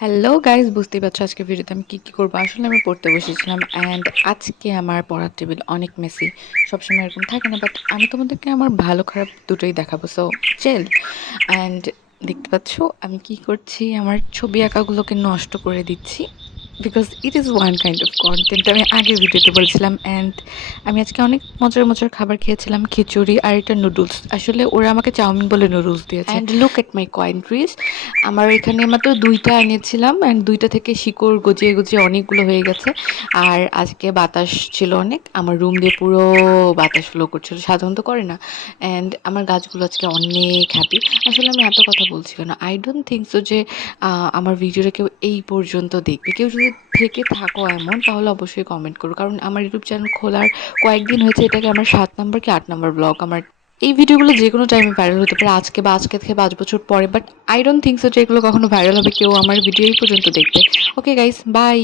Hello guys, বুঝতেই পারছো আজকে ভিডিওতে আমি কি করবো। আসলে আমি পড়তে বসেছিলাম অ্যান্ড আজকে আমার পড়ার টেবিল অনেক মেসি। সবসময় এরকম থাকে না, বাট আমি তোমাদেরকে আমার ভালো খারাপ দুটোই দেখাবো। সো চেল। অ্যান্ড দেখতে পাচ্ছ আমি কি করছি, আমার ছবি আঁকাগুলোকে নষ্ট করে দিচ্ছি, because it is one kind of content. আমি আগের ভিডিওতে বলছিলাম। অ্যান্ড আমি আজকে অনেক মজার মজার খাবার খেয়েছিলাম, খিচুড়ি আর এটা নুডলস। আসলে ওরা আমাকে চাউমিন বলে নুডলস দিয়েছে। অ্যান্ড লুক এট মাই কয়েন্ট্রিজ। আমার এখানে মাত্র দুইটা এনেছিলাম অ্যান্ড দুইটা থেকে শিকড় গজিয়ে গজিয়ে অনেকগুলো হয়ে গেছে। আর আজকে বাতাস ছিল অনেক, আমার রুম দিয়ে পুরো বাতাস ফ্লো করছিল, সাধারণত করে না। অ্যান্ড আমার গাছগুলো আজকে অনেক হ্যাপি। আসলে আমি এত কথা বলছি কেন, আই ডোন্ট থিঙ্ক সো যে আমার ভিডিওটা কেউ এই পর্যন্ত দেখবে। কেউ যদি থেকে থাকো এমন, তাহলে অবশ্যই কমেন্ট করো, কারণ আমার ইউটিউব চ্যানেল খোলার কয়েকদিন হয়েছে। এটাকে আমার 7 নম্বর কি 8 নম্বর ব্লগ। আমার এই ভিডিওগুলো যে কোনো টাইমে ভাইরাল হতে পারে, আজকে বা আজকে থেকে 5 বছর পরে, but I don't think so যে এগুলো কখনো ভাইরাল হবে, কেউ আমার ভিডিও এই পর্যন্ত দেখবে। Okay guys, by.